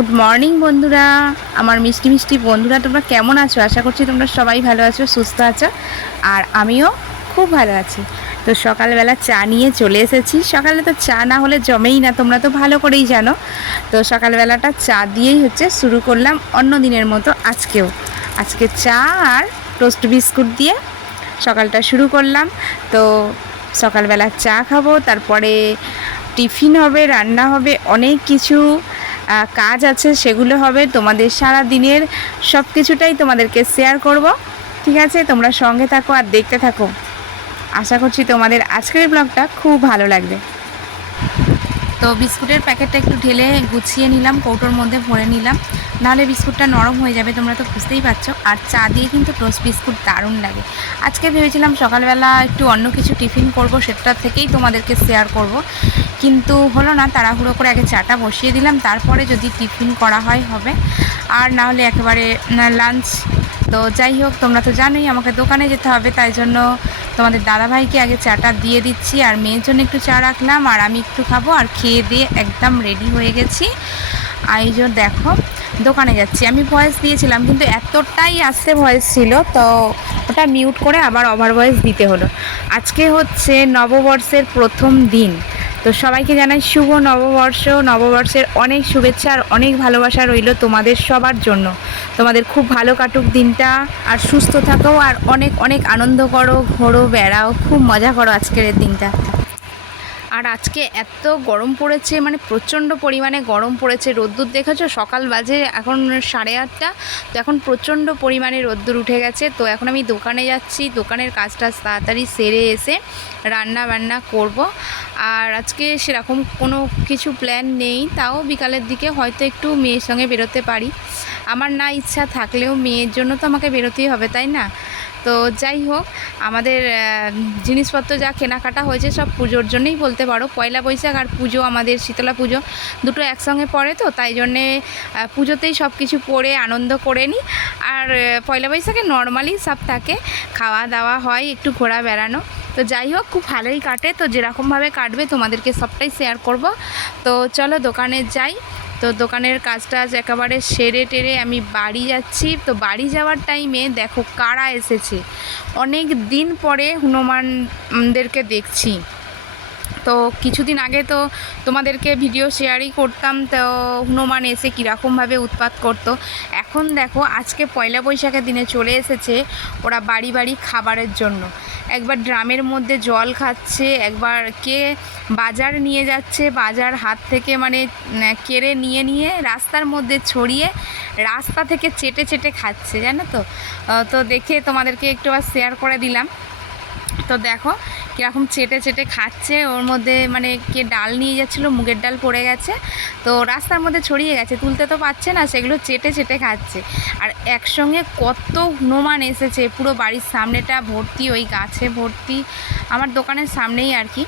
Good morning বন্ধুরা। আমার মিষ্টি মিষ্টি বন্ধুরা, তোমরা কেমন আছো? আশা করছি তোমরা সবাই ভালো আছো, সুস্থ আছো, আর আমিও খুব ভালো আছি। তো সকালবেলা চা নিয়ে চলে এসেছি। সকালে তো চা না হলে জমেই না, তোমরা তো ভালো করেই জানো। তো সকালবেলাটা চা দিয়েই হচ্ছে শুরু করলাম অন্য দিনের মতো আজকেও। আজকে চা আর টোস্ট বিস্কুট দিয়ে সকালটা শুরু করলাম। তো সকালবেলা চা খাব, তারপরে টিফিন হবে, রান্না হবে, অনেক কিছু কাজ আছে, সেগুলো হবে। তোমাদের সারা দিনের সব কিছুটাই তোমাদেরকে শেয়ার করব। ঠিক আছে? তোমরা সঙ্গে থাকো আর দেখতে থাকো। আশা করছি তোমাদের আজকের ব্লগটা খুব ভালো লাগবে। তো বিস্কুটের প্যাকেটটা একটু ঢেলে গুছিয়ে নিলাম, কৌটোর মধ্যে ভরে নিলাম। নাহলে বিস্কুটটা নরম হয়ে যাবে, তোমরা তো বুঝতেই পারছ। আর চা দিয়ে কিন্তু টোস্ট বিস্কুট দারুণ লাগে। আজকে ভেবেছিলাম সকালবেলা একটু অন্য কিছু টিফিন করব, সেটা থেকেই তোমাদেরকে শেয়ার করব। কিন্তু হলো না, তাড়াহুড়ো করে আগে চাটা বসিয়ে দিলাম, তারপরে যদি টিফিন করা হয় হবে। আর না হলে একেবারে লাঞ্চ তো যাই হোক, তোমরা তো জানোই আমাকে দোকানে যেতে হবে, তাই জন্য তোমাদের দাদাভাইকে আগে চাটা দিয়ে দিচ্ছি, আর মেয়ের জন্য একটু চা রাখলাম, আর আমি একটু খাব, আর খেয়ে দিয়ে একদম রেডি হয়ে গেছি। এই দেখো, দোকানে যাচ্ছি। আমি ভয়েস দিয়েছিলাম, কিন্তু এতটাই আসতে ভয়েস ছিল, তো ওটা মিউট করে আবার ওভার ভয়েস দিতে হলো। আজকে হচ্ছে নববর্ষের প্রথম দিন। তো সবাইকে জানাই শুভ নববর্ষ। নববর্ষের অনেক শুভেচ্ছা আর অনেক ভালোবাসা রইল তোমাদের সবার জন্য। তোমাদের খুব ভালো কাটুক দিনটা আর সুস্থ থাকো আর অনেক অনেক আনন্দ করো, ঘোরো, বেড়াও, খুব মজা করো আজকের দিনটা। আর আজকে এত গরম পড়েছে মানে প্রচণ্ড পরিমাণে গরম পড়েছে। রোদ্দুর দেখেছ? সকাল বাজে, এখন সাড়ে আটটা। তো এখন প্রচণ্ড পরিমাণে রোদ্দুর উঠে গেছে। তো এখন আমি দোকানে যাচ্ছি। দোকানের কাজটা তাড়াতাড়ি সেরে এসে রান্না বান্না করব। আর আজকে সেরকম কোনো কিছু প্ল্যান নেই। তাও বিকালের দিকে হয়তো একটু মেয়ের সঙ্গে বেরোতে পারি। আমার না ইচ্ছা থাকলেও মেয়ের জন্য তো আমাকে বেরোতেই হবে, তাই না? তো যাই হোক, আমাদের জিনিসপত্র যা কেনাকাটা হয়েছে সব পুজোর জন্যই বলতে পারো। পয়লা বৈশাখ আর পুজো, আমাদের শীতলা পুজো দুটো একসঙ্গে পড়ে তো, তাই জন্যে পুজোতেই সব কিছু পরে আনন্দ করে নিই। আর পয়লা বৈশাখে নর্মালি সব থাকে, খাওয়া দাওয়া হয়, একটু ঘোরা বেড়ানো। তো যাই হোক, খুব ভালোই কাটে। তো যেরকমভাবে কাটবে তোমাদেরকে সবটাই শেয়ার করব। তো চলো দোকানে যাই। তো দোকানের কাজ টাজ একেবারে সেরে টেরে আমি বাড়ি যাচ্ছি। তো বাড়ি যাওয়ার টাইমে দেখো কারা এসেছে। অনেক দিন পরে হনুমানদেরকে দেখছি। তো কিছুদিন আগে তো তোমাদেরকে ভিডিও শেয়ারই করতাম, তো হনুমান এসে কীরকমভাবে উৎপাত করতো। এখন দেখো, আজকে পয়লা বৈশাখের দিনে চলে এসেছে ওরা বাড়ি বাড়ি খাবারের জন্য। একবার ড্রামের মধ্যে জল খাচ্ছে, একবার কে বাজার নিয়ে যাচ্ছে, বাজার হাত থেকে মানে কেড়ে নিয়ে নিয়ে রাস্তার মধ্যে ছড়িয়ে রাস্তা থেকে চেটে চেটে খাচ্ছে, জানো তো? তো দেখে তোমাদেরকে একটু শেয়ার করে দিলাম। তো দেখো কীরকম চেটে চেটে খাচ্ছে, ওর মধ্যে মানে কে ডাল নিয়ে যাচ্ছিল, মুগের ডাল পড়ে গেছে। তো রাস্তার মধ্যে ছড়িয়ে গেছে, তুলতে তো পারছে না, সেগুলো চেটে চেটে খাচ্ছে। আর একসঙ্গে কত হনুমান এসেছে, পুরো বাড়ির সামনেটা ভর্তি, ওই গাছে ভর্তি। আমার দোকানের সামনেই আর কি।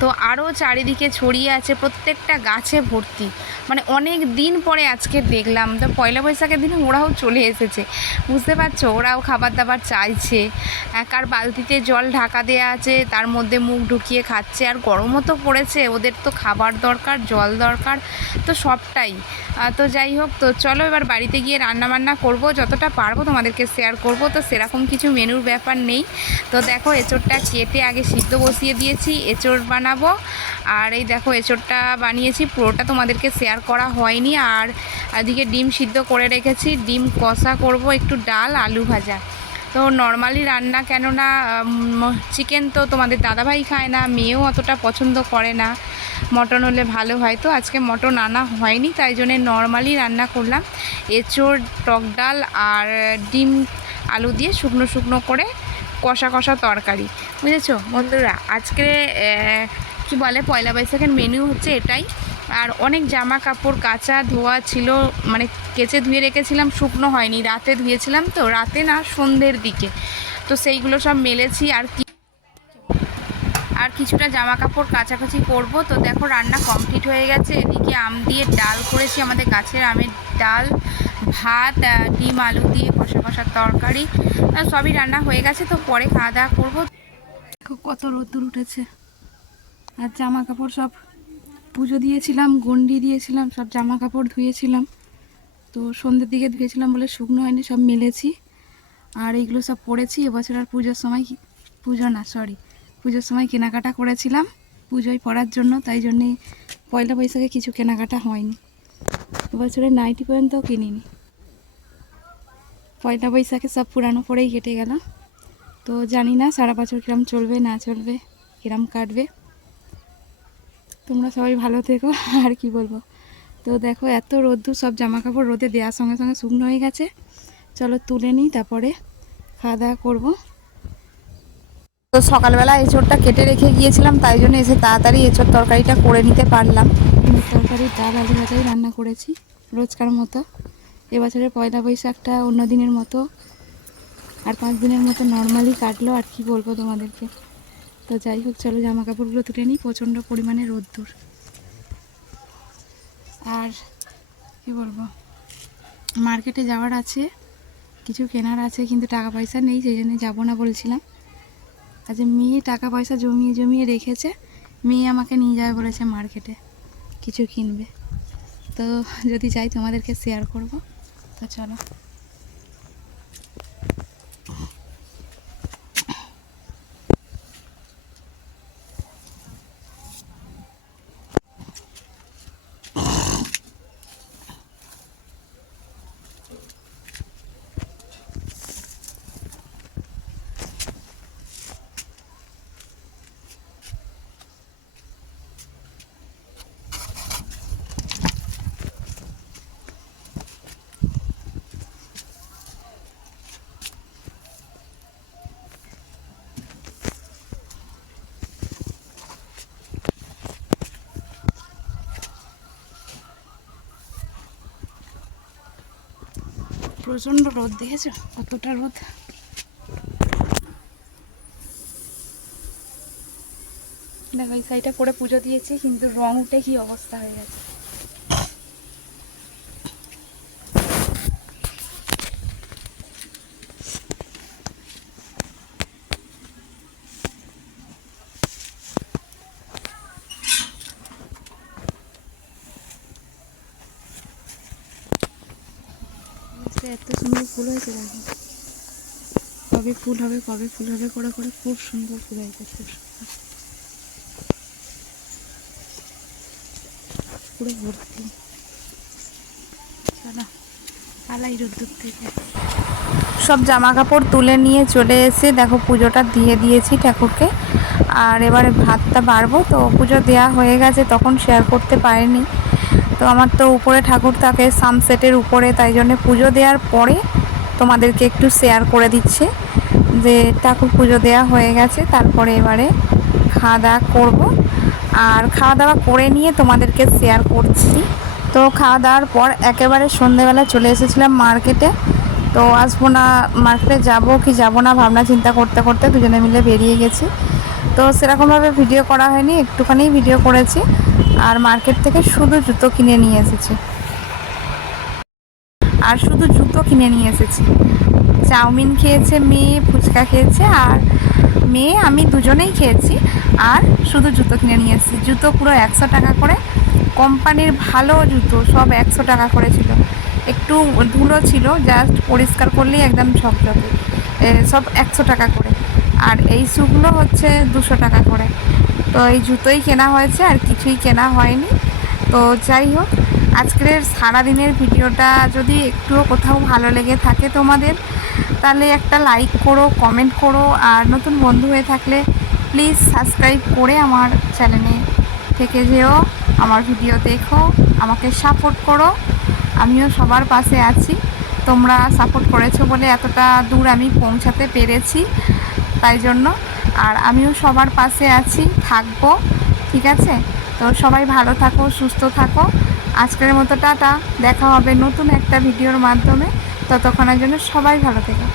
তো আরও চারিদিকে ছড়িয়ে আছে প্রত্যেকটা গাছে ভর্তি। মানে অনেক দিন পরে আজকে দেখলাম, তো পয়লা বৈশাখের দিনে ওরাও চলে এসেছে। বুঝতে পারছ? ওরাও খাবার দাবার চাইছে। এক আর বালতিতে জল ঢাকা দেওয়া আছে, তার মধ্যে মুখ ঢুকিয়ে খাচ্ছে। আর গরমও তো পড়েছে, ওদের তো খাবার দরকার, জল দরকার, তো সবটাই। তো যাই হোক, তো চলো এবার বাড়িতে গিয়ে রান্না বান্না করব। যতটা পারব তোমাদেরকে শেয়ার করব। তো সেরকম কিছু মেনুর ব্যাপার নেই। তো দেখো, এঁচোড়টা কেটে আগে সিদ্ধ বসিয়ে দিয়েছি। এঁচোড় বানাবো। আর এই দেখো, এঁচোড়টা বানিয়েছি, পুরোটা তোমাদেরকে শেয়ার করা হয়নি। আর এদিকে ডিম সিদ্ধ করে রেখেছি, ডিম কষা করব, একটু ডাল, আলু ভাজা। তো নর্মালি রান্না কেননা চিকেন তো তোমাদের দাদাভাই খায় না, মেয়েও অতটা পছন্দ করে না। মটন হলে ভালো হয় তো, আজকে মটন আনা হয়নি, তাই জন্যে নর্মালি রান্না করলাম। এঁচোড়, টক ডাল আর ডিম, আলু দিয়ে শুকনো শুকনো করে কষা কষা তরকারি, বুঝেছ? বন্ধুরা, আজকে কি বলে, পয়লা বৈশাখের মেনু হচ্ছে এটাই। আর অনেক জামা কাপড় কাচা ধোয়া ছিল মানে কেচে ধুয়ে রেখেছিলাম, শুকনো হয়নি, রাতে ধুয়েছিলাম তো, রাতে না সন্ধ্যের দিকে। তো সেইগুলো সব মেলেছি আর কি আর কিছুটা জামা কাপড় কাচাকাচি করব। তো দেখো, রান্না কমপ্লিট হয়ে গেছে। এদিকে আম দিয়ে ডাল করেছি, আমাদের গাছের আমের ডাল। ভাত ডিম, আলু দিয়ে কষা কষার তরকারি সবই রান্না হয়ে গেছে, তো পরে খাওয়া দাওয়া করব। দেখো কত রোদ্দুর উঠেছে। আর জামা কাপড় সব পুজো দিয়েছিলাম, গন্ডি দিয়েছিলাম, সব জামা কাপড় ধুয়েছিলাম। তো সন্ধ্যের দিকে ধুয়েছিলাম বলে শুকনো হয়নি, সব মেলেছি। আর এইগুলো সব পড়েছি, এবছর আর পুজোর সময় পুজো না সরি পুজোর সময় কেনাকাটা করেছিলাম, পুজোয় পড়ার জন্য, তাই জন্যে পয়লা বৈশাখে কিছু কেনাকাটা হয়নি। এবছরে নাইটি পর্যন্তও কিনিনি। পয়লা বৈশাখে সব পুরানো পরেই কেটে গেল। তো জানি না, সারা বছর কিরম চলবে, না চলবে, কিরম কাটবে। তোমরা সবাই ভালো থেকো, আর কি বলব। তো দেখো, এত রোদ্দুর, সব জামা কাপড় রোদে দেওয়ার সঙ্গে সঙ্গে শুকনো হয়ে গেছে। চলো তুলে নিই, তারপরে খাওয়া দাওয়া করব। তো সকালবেলা এঁচড়টা কেটে রেখে গিয়েছিলাম, তাই জন্য এসে তাড়াতাড়ি এঁচড় তরকারিটা করে নিতে পারলাম। তরকারি ডাল, আলু ভাজাই রান্না করেছি, রোজকার মতো। এবছরের পয়লা বৈশাখটা অন্য দিনের মতো আর পাঁচ দিনের মতো নর্মালি কাটলো, আর কি বলব তোমাদেরকে? তো যাই হোক, চলো জামা কাপড়গুলো তুলে নিই, প্রচণ্ড পরিমাণে রোদ্দুর। আর কি বলব? মার্কেটে যাওয়ার আছে, কিছু কেনার আছে, কিন্তু টাকা পয়সা নেই, সেই জন্য যাব না বলছিলাম। আজ মেয়ে টাকা পয়সা জমিয়ে জমিয়ে রেখেছে, মেয়ে আমাকে নিয়ে যাবে বলেছে মার্কেটে, কিছু কিনবে। তো যদি যাই তোমাদেরকে শেয়ার করব। তো চলো। প্রচণ্ড রোদ, দেখেছ? কতটা রোদ? দেখো, এই শাড়িটা পরে পুজো দিয়েছি, কিন্তু রং উঠে কি অবস্থা হয়ে গেছে গাছটা এত সুন্দর ফুল হয়েছে দেখো। কবে ফুল হবে, কবে ফুল হবে, করে করে খুব সুন্দর ফুল হয়েছে, খুব সুন্দর। পুরো ভর্তি। পালাই রোদ্দুর থেকে। সব জামা কাপড় তুলে নিয়ে চলে এসে দেখো পুজোটা দিয়ে দিয়েছি ঠাকুরকে। আর এবারে ভাতটা বাড়বো, তো পুজো দেওয়া হয়ে গেছে, তখন শেয়ার করতে পারিনি। তো আমার তো উপরে ঠাকুর থাকে সানসেটের উপরে, তাই জন্য পুজো দেওয়ার পরে তোমাদেরকে একটু শেয়ার করে দিচ্ছে যে ঠাকুর পুজো দেওয়া হয়ে গেছে, তারপরে এবারে খাওয়া দাওয়া করব। আর খাওয়া দাওয়া করে নিয়ে তোমাদেরকে শেয়ার করছি। তো খাওয়া দাওয়ার পর একেবারে সন্ধেবেলা চলে এসেছিলাম মার্কেটে তো আসব না মার্কেটে যাব কি যাব না ভাবনা চিন্তা করতে করতে দুজনে মিলে বেরিয়ে গেছি। তো সেরকমভাবে ভিডিও করা হয়নি, একটুখানি ভিডিও করেছি। আর মার্কেট থেকে শুধু জুতো কিনে নিয়ে এসেছি। আর শুধু জুতো কিনে নিয়ে এসেছি। চাউমিন খেয়েছে মেয়ে, ফুচকা খেয়েছে আর মেয়ে, আমি দুজনেই খেয়েছি আর শুধু জুতো কিনে নিয়ে এসেছি। জুতো পুরো একশো টাকা করে। কোম্পানির ভালো জুতো, সব একশো টাকা করে ছিল। একটু ধুলো ছিল জাস্ট পরিষ্কার করলেই একদম ঝকঝকে। সব একশো টাকা করে। আর এই শুগুলো হচ্ছে দুশো টাকা করে। তো এই জুতোই কেনা হয়েছে আর কিছুই কেনা হয়নি। তো যাই হোক আজকের সারাদিনের ভিডিওটা যদি একটুও কোথাও ভালো লেগে থাকে তোমাদের, তাহলে একটা লাইক করো কমেন্ট করো, আর নতুন বন্ধু হয়ে থাকলে প্লিজ সাবস্ক্রাইব করে আমার চ্যানেলে থেকে যেও, আমার ভিডিও দেখো, আমাকে সাপোর্ট করো, আমিও সবার পাশে আছি। তোমরা সাপোর্ট করেছ বলে এতটা দূর আমি পৌঁছাতে পেরেছি, তাই জন্য। আর আমিও সবার পাশে আছি, থাকব, ঠিক আছে? তো সবাই ভালো থাকো, সুস্থ থাকো। আজকের মতো টাটা দেখা হবে নতুন একটা ভিডিওর মাধ্যমে। ততক্ষণের জন্য সবাই ভালো থেকো।